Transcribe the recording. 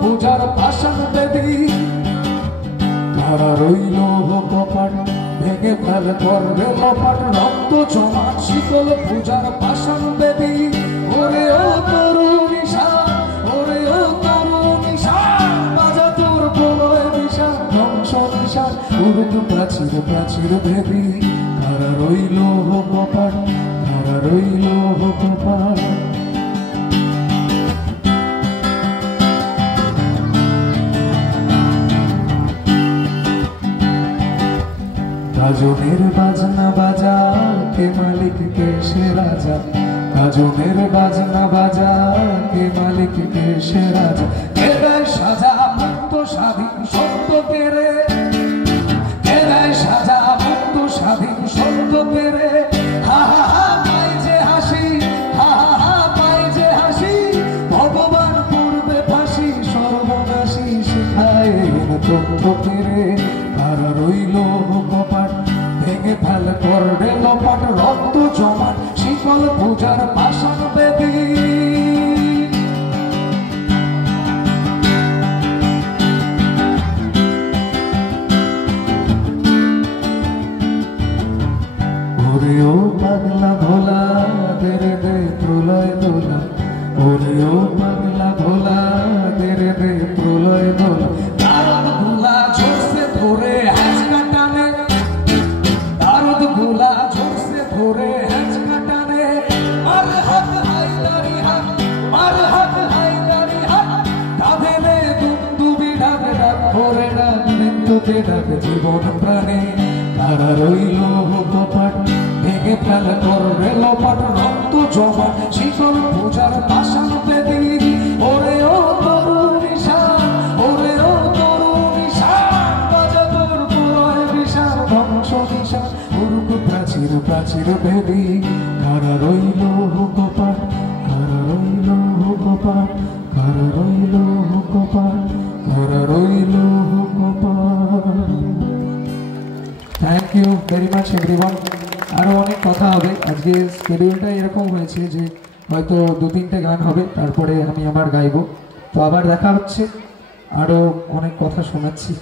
পূজার পাষাণ বেদী ধরা রইল কপাট ভেঙে ফেল করবে লপাট রক্ত জমাট শিকল পূজার পাষাণ বেদী ওরে ও তরুণীশা ওরে ও তরুণীশা বাজা তোর প্রলয় বিশাল ধ্বংস নিশান উড়ুক প্রাচীর প্রাচীর ভেদী ধরা রইল কপাট ধরা রইল কপাট কাজনের বাজনা বাজা কে মালিক কে সে রাজা কাজনের বাজনা বাজা কে মালিক কে সে রাজা কে দেয় সাজা মুক্ত স্বাধীন সত্য পেরে কে দেয় সাজা মুক্ত স্বাধীন সত্য পেরে হা হা হা পাই যে হাসি হা হা হা পাই যে হাসি ভগবান পূর্বে ফাঁসি সর্বনাশী শেখায় তথ্য পেরে আর রইল কপাট ভেঙে ফেল করবে লপাট রক্ত জমাট শিকল পূজার পাষাণ বেদী ওরে ও পাগলা ভোলা দেরে দে প্রলয় দোলা ওরে ও পাগলা ভোলা দেরে দে প্রলয় দোলা দারুণ গুলা ঝরছে ধরে হ্যাঁচকা টানে দারুণ গুলা ঝরছে ধরে হ্যাঁচকা টানে মার হাত হাইদারি হাত মার হাত হাইদারি হাত কাঁধেলে দুন্দুবি ডাক ডাক ভরে ডাক মৃত্যুতে ডাক জীবন প্রাণে তারা রইল কপাট ভেঙে ফেল করবে লপাট রক্ত জমাট শিকল পূজার পাষাণ বেদী ওরে ও তরুণীশা ওরে ও তরুণীশা বাজা তোর প্রলয় বিশাল ধ্বংস নিশান উড়ুক প্রাচীর প্রাচীর ভেদী কারা রইল কপাট কারা রইল কপাট কারা রইল কপাট কারা রইল কপাট। Thank you very much everyone. আরও অনেক কথা হবে, আজকে শিডিউলটা এরকম হয়েছে যে হয়তো 2-3টে গান হবে, তারপরে আমি আবার গাইবো। তো আবার দেখা হচ্ছে, আরও অনেক কথা শোনাচ্ছি।